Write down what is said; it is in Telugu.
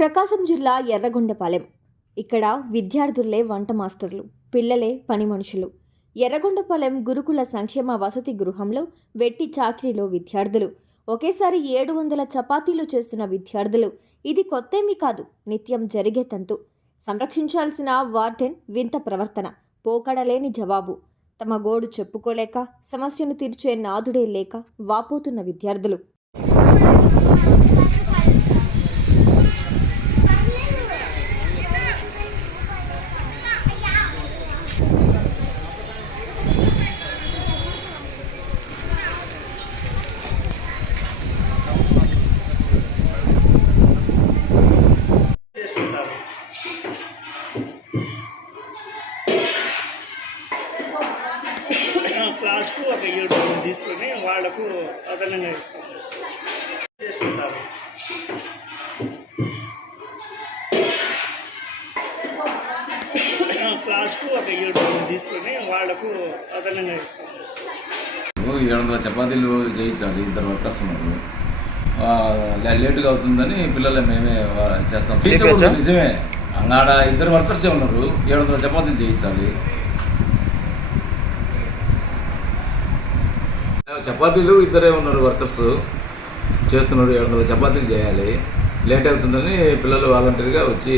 ప్రకాశం జిల్లా ఎర్రగొండపాలెం. ఇక్కడ విద్యార్థులే వంట మాస్టర్లు, పిల్లలే పని మనుషులు. ఎర్రగొండపాలెం గురుకుల సంక్షేమ వసతి గృహంలో వెట్టి చాకిరీలో విద్యార్థులు. ఒకేసారి 700 చపాతీలు చేస్తున్న విద్యార్థులు. ఇది కొత్తేమీ కాదు, నిత్యం జరిగే తంతు. సంరక్షించాల్సిన వార్డెన్ వింత ప్రవర్తన, పోకడలేని జవాబు. తమ గోడు చెప్పుకోలేక, సమస్యను తీర్చే నాదుడే లేక వాపోతున్న విద్యార్థులు. క్లాస్కు ఒక 7 తీసుకొని వాళ్లకు అదనంగా చేసుకుంటారు. క్లాస్కు ఒక 7 తీసుకొని వాళ్లకు అదనంగా 700 చపాతీలు చేయించాలి. 2 వర్కర్స్ ఉన్నారు. లేటుగా అవుతుందని పిల్లలు మేమే చేస్తాం. నిజమే, అంగాడ 2 వర్కర్సే ఉన్నారు. 700 చపాతీలు చేయించాలి. చపాతీలు 2 ఉన్నారు, వర్కర్స్ చేస్తున్నారు. 700 చపాతీలు చేయాలి. లేట్ అవుతుందని పిల్లలు వాలంటీర్గా వచ్చి